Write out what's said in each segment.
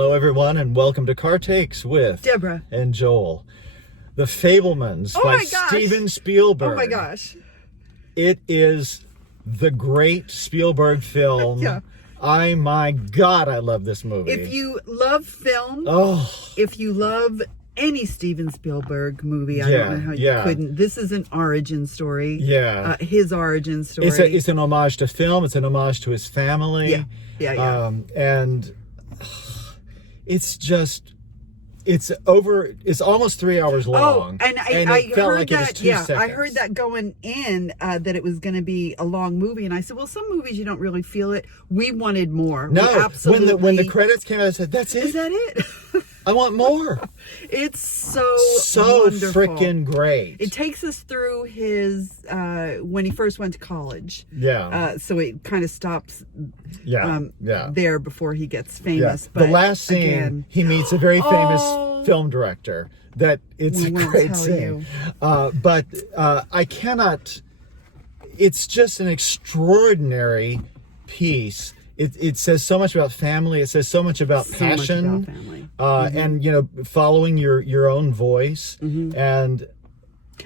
Hello, everyone, and welcome to Car Takes with Deborah and Joel. The Fabelmans by Steven Spielberg. Oh my gosh. It is the great Spielberg film. Yeah. My God, I love this movie. If you love film, if you love any Steven Spielberg movie, I don't know how you couldn't. This is an origin story. Yeah. His origin story. It's an homage to film. It's an homage to his family. Yeah. And it's almost 3 hours long. And I felt heard like that. it was 2 seconds. I heard that going in that it was going to be a long movie, and I said, "Well, some movies you don't really feel it. We wanted more. No, we absolutely." When the credits came out, I said, "That's it. Is that it?" I want more. It's so wonderful. Freaking great. It takes us through his when he first went to college. Yeah. So it kind of stops. Yeah. There before he gets famous. Yeah. But the last scene, again, he meets a very famous film director. That it's a great scene. But I cannot. It's just an extraordinary piece. It says so much about family. It says so much about passion, much about family. And following your own voice, and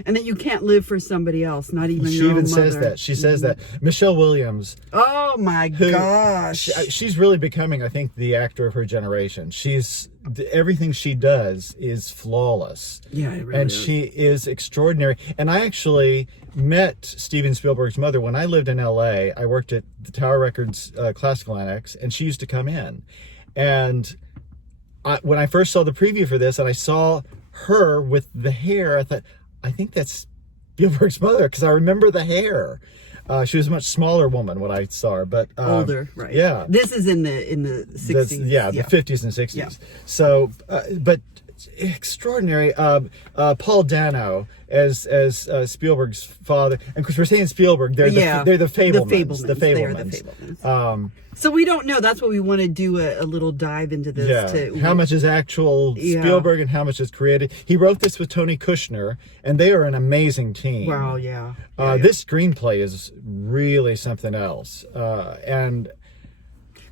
that you can't live for somebody else, not even she your own even mother. says that. She says that. Michelle Williams. Oh my gosh! She's really becoming, I think, the actor of her generation. Everything she does is flawless. Yeah, it really is. She is extraordinary. And I actually met Steven Spielberg's mother when I lived in LA. I worked at the Tower Records Classical Annex, and she used to come in. And when I first saw the preview for this, and I saw her with the hair, I thought, I think that's Spielberg's mother, because I remember the hair. She was a much smaller woman when I saw her, but older, right? Yeah, this is in the 60s. The 50s and 60s. Yeah. So, but extraordinary. Paul Dano as Spielberg's father, and of course we're saying Spielberg. They're the Fabelmans. The Fabelmans. So we don't know. That's what we want to do a little dive into this. Yeah. How much is actual Spielberg and how much is created? He wrote this with Tony Kushner, and they are an amazing team. Wow. Yeah. This screenplay is really something else, and.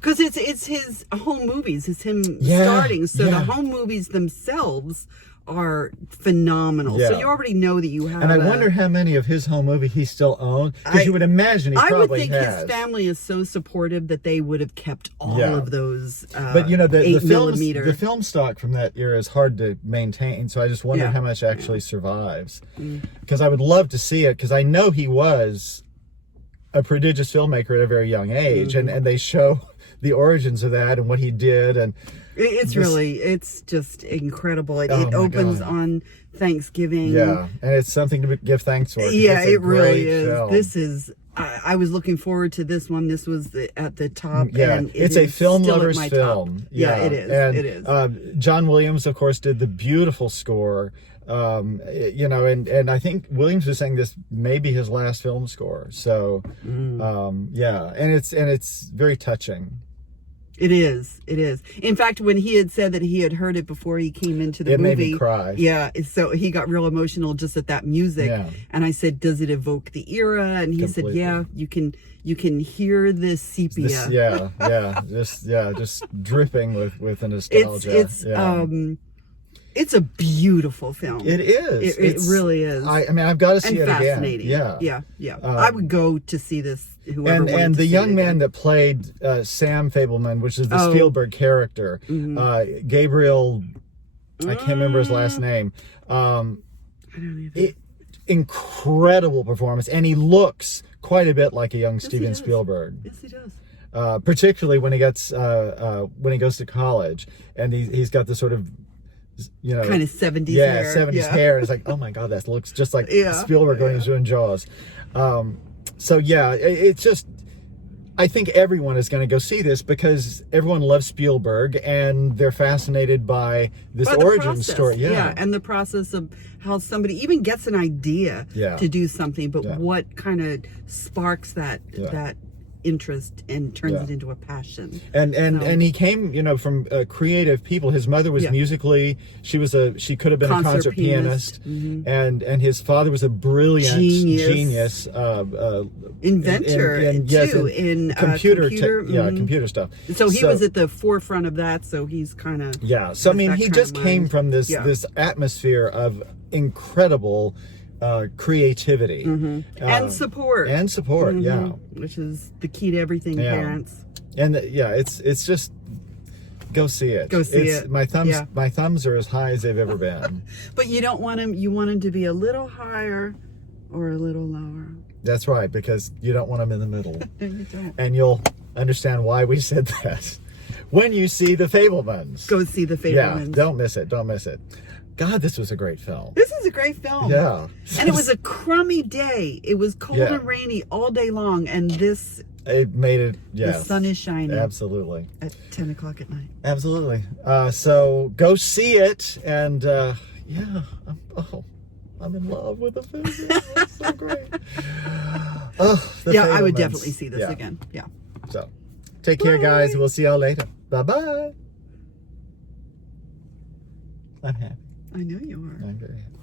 Because it's his home movies. It's him starting. So the home movies themselves are phenomenal. Yeah. So you already know that you have. And I wonder how many of his home movies he still owns. Because you would imagine he probably has. I would think his family is so supportive that they would have kept all of those. But the 8mm. The film stock from that era is hard to maintain. So I just wonder how much actually survives. Because I would love to see it. Because I know he was a prodigious filmmaker at a very young age, and they show the origins of that and what he did, and it's just incredible. It opens on Thanksgiving. Yeah, and it's something to give thanks for. Yeah, it really is. Film. This is. I was looking forward to this one. This was at the top. Yeah, and it's a film lover's film. Top. Yeah, it is. And, it is. John Williams, of course, did the beautiful score. And I think Williams was saying this may be his last film score. So, and it's very touching. It is. In fact, when he had said that he had heard it before he came into the movie, it made me cry. Yeah, so he got real emotional just at that music. Yeah. And I said, "Does it evoke the era?" And he said, "Yeah, you can hear the sepia." Just dripping with the nostalgia. It's a beautiful film. It is. It really is. I mean, I've got to see it fascinating. Again. Yeah. I would go to see this. And the young man that played Sam Fabelman, which is the Spielberg character, Gabriel, I can't remember his last name. I don't either. Incredible performance, and he looks quite a bit like a young Steven Spielberg. Yes, he does. Particularly when he gets when he goes to college, and he's got this sort of kind of 70s hair. 70s hair. And it's like, oh my God, that looks just like Spielberg when he's doing Jaws. It's just, I think everyone is going to go see this because everyone loves Spielberg and they're fascinated by this origin story. Yeah, and the process of how somebody even gets an idea to do something, but what kind of sparks that interest and turns it into a passion. And he came, from creative people. His mother was musically, she could have been a concert pianist, and his father was a brilliant genius inventor in computer computer stuff. So he was at the forefront of that. So he's kind of So I mean, he just came from this atmosphere of incredible creativity and support which is the key to everything, parents. And it's just go see it. My thumbs are as high as they've ever been. But you don't want him. You want him to be a little higher or a little lower. That's right, because you don't want them in the middle. No, you don't. And you'll understand why we said that when you see the Fabelmans. Go see the Fabelmans. Yeah, don't miss it. Don't miss it. God, this was a great film. This is a great film. Yeah. And it was a crummy day. It was cold and rainy all day long. And it made it, the sun is shining. Absolutely. At 10 o'clock at night. Absolutely. So go see it. And I'm in love with the film. It's so great. I would definitely see this again. Yeah. So take care, guys. We'll see y'all later. Bye-bye. I'm happy. I know you are. I'm very happy.